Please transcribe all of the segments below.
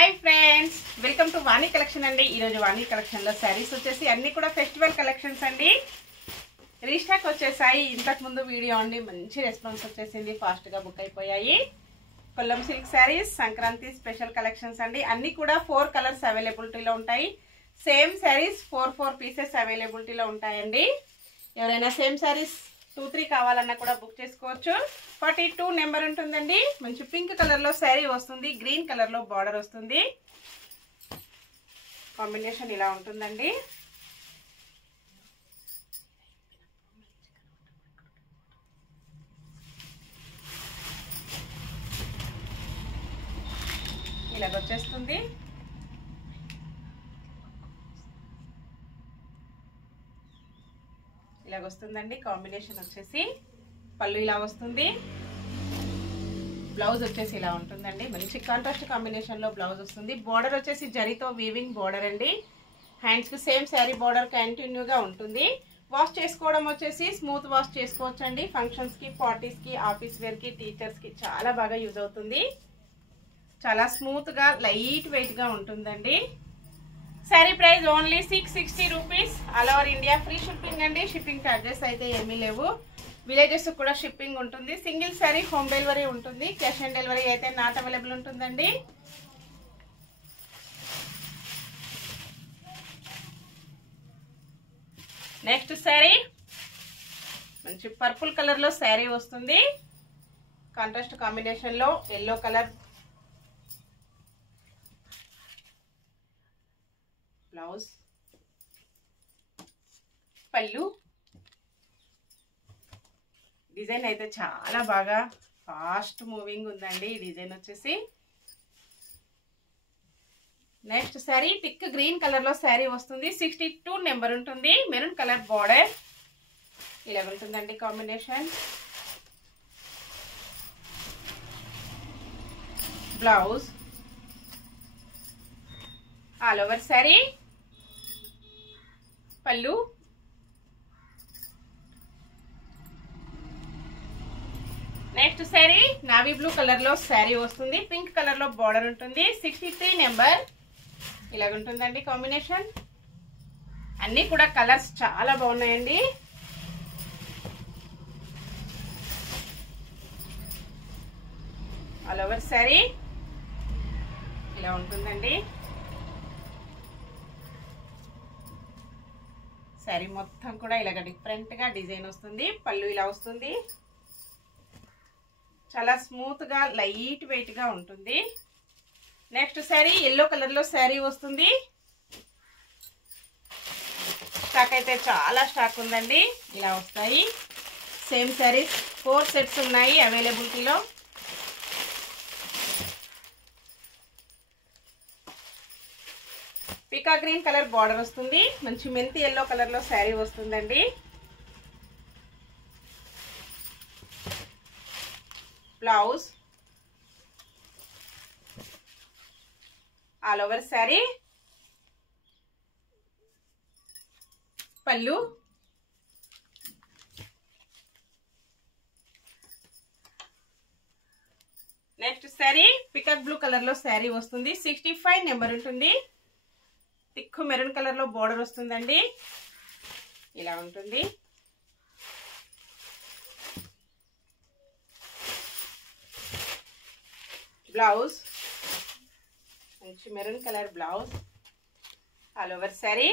high friends welcome to Vani collection अंडी Vani collection लो saris वच्चेसी अन्नी कूडा फेस्टिवल कलेक्शन्स अंडी रीस्टाक वच्चेसाई इंतकु मुंदु वीडियो अंडी मंची रेस्पांस वच्चेसिंदी फास्ट गा बुक अयिपोयायि Kollam silk saris Sankranti special collections अंडी अन्नी कूडा 4 कलर्स अवेलेबिलिटी లో ఉంటాయి సేమ్ సారీస్ 4 పీసెస్ అవైలబిలిటీ లో ఉంటాయండి ఎవరైనా సేమ్ సారీస్ 2-3 కావాలన్నా కూడా బుక్ చేసుకోవచ్చు 42 నెంబర్ ఉంటుందండి మంచి పింక్ కలర్ లో సారీ వస్తుంది గ్రీన్ కలర్ లో బోర్డర్ వస్తుంది కాంబినేషన్ ఇలా ఉంటుందండి ఇలా వచ్చేస్తుంది ఇలా వస్తుందండి కాంబినేషన్ వచ్చేసి పల్లు ఇలా వస్తుంది బ్లౌజ్ వచ్చేసి ఇలా ఉంటుందండి మంచి కాంట్రాస్ట్ కాంబినేషన్ లో బ్లౌజ్ వస్తుంది బోర్డర్ వచ్చేసి జరీతో వీవింగ్ బోర్డర్ అండి హ్యాండ్స్ కి సేమ్ సారీ బోర్డర్ కంటిన్యూగా ఉంటుంది వాష్ చేసుకోవడం వచ్చేసి స్మూత్ వాష్ చేసుకోవచ్చండి ఫంక్షన్స్ కి పార్టీస్ కి ఆఫీస్ వేర్ కి టీచర్స్ కి చాలా బాగా యూజ్ అవుతుంది చాలా స్మూత్ గా లైట్ వెయిట్ గా ఉంటుందండి सारी price only 660 rupees all over India free shipping अंडी शिपिंग चार्जेस అయితే ఏమీ లేవు విలేజెస్ కూడా షిప్పింగ్ ఉంటుంది సింగిల్ సారీ హోమ్ డెలివరీ ఉంటుంది క్యాష్ ఆన్ డెలివరీ అయితే నాట్ అవైలబుల్ ఉంటుందండి నెక్స్ట్ సారీ మంచి పర్పుల్ కలర్ లో సారీ వస్తుంది కాంట్రాస్ట్ కాంబినేషన్ లో yellow కలర్ ब्लाउज पल्लू डिजाइन అయితే చాలా బాగా ఫాస్ట్ మూవింగ్ ఉందండి ఈ డిజైన్ వచ్చేసి next sorry thick green colour లో సారీ వస్తుంది 62 నెంబర్ ఉంటుంది మెరూన్ కలర్ బోర్డర్ ఇలా ఉంటుందండి combination blouse all over sari పల్లు next sari navy blue colour లో సారీ వస్తుంది పింక్ కలర్ లో బోర్డర్ ఉంటుంది 63 నెంబర్ ఇలా ఉంటుందండి కాంబినేషన్ అన్ని కూడా కలర్స్ చాలా బాగున్నాయండి ఆల్ ఓవర్ సారీ ఇలా ఉంటుందండి సారీ మొత్తం కూడా ఇలాగ డిఫరెంట్ గా డిజైన్ వస్తుంది పల్లు ఇలా వస్తుంది చాలా స్మూత్ గా లైట్ వెయిట్ గా ఉంటుంది నెక్స్ట్ సారీ yellow కలర్ లో సారీ వస్తుంది స్టాక్ అయితే చాలా స్టాక్ ఉందండి ఇలా వస్తాయి సేమ్ సారీస్ 4 సెట్స్ ఉన్నాయి అవైలబిలిటీలో పికా గ్రీన్ కలర్ బోర్డర్ వస్తుంది మంచి మెంతి yellow కలర్ లో సారీ వస్తుందండి బ్లౌజ్ ఆల్ ఓవర్ సారీ పల్లు next sorry peacock blue colour లో సారీ వస్తుంది 65 నెంబర్ ఉంటుంది థిక్ మెరూన్ కలర్ లో బోర్డర్ వస్తుందండి ఇలా ఉంటుంది బ్లౌజ్ మంచి maroon colour blouse all over sari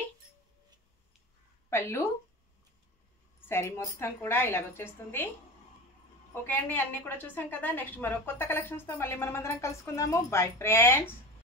పల్లు సారీ మొత్తం కూడా ఇలా వచ్చేస్తుంది ఓకే అండి అన్ని కూడా చూసాం కదా నెక్స్ట్ మరో కొత్త కలెక్షన్స్ తో మళ్ళీ మనం అందరం కలుసుకుందాము బై ఫ్రెండ్స్